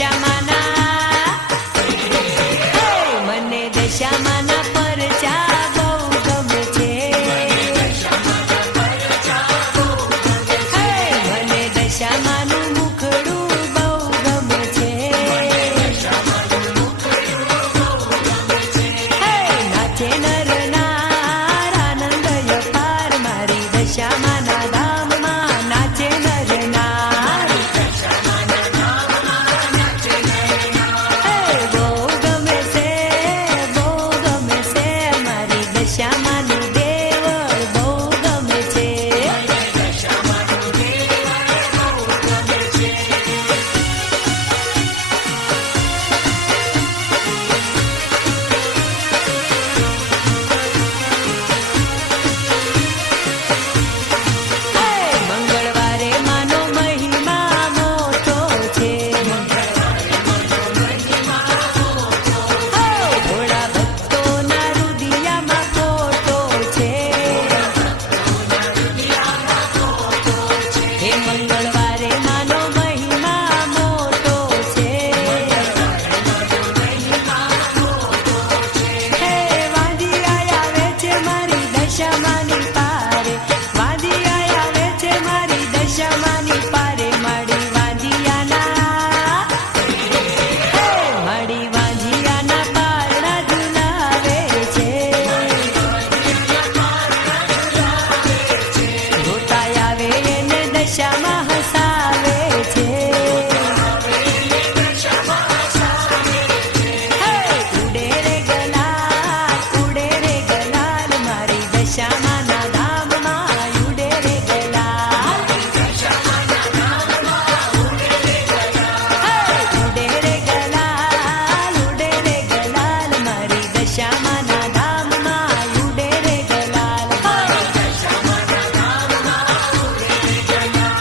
દશામાના મને દશામાના પરચા બહુ ગમે છે. મને દશામાનું મુખડું બહુ ગમે છે. નાચે નર નાર આનંદ અપાર મારી દશામાના ધામમાં નાચે નર નાર. બહુ ગમે છે મારી દશામાનું દેવળ બહુ ગમે છે. મંગળવારે માનો મહિમા મોટો છે. ભોળા ભક્તોના રુદિયામાં ફોટો છે. હે મંગળવારે માનો મહિમા મોટો છે. હે વાંદિયા આવે છે મારી દશામાની પારે. વાંદિયા આવે છે મારી દશામાની પારે. માડી વાંદિયાના માડી વાંદિયાના પારણા ઝુલાવે છે. રોતા આવે એને દશામાં હસાવે છે. ઉડે રે ગલાલ મારી દશામાના ધામમાં ઉડે રે ગલાલ. ઉડે રે ગલાલ મારી દશામાના ધામમાં ઉડે રે ગલાલ.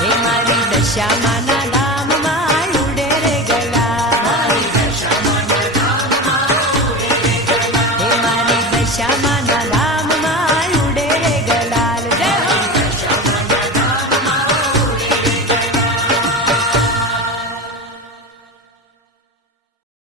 હે મારી દશામાના ધામમાં ઉડે રે ગલાલ. હે મારી દશામાં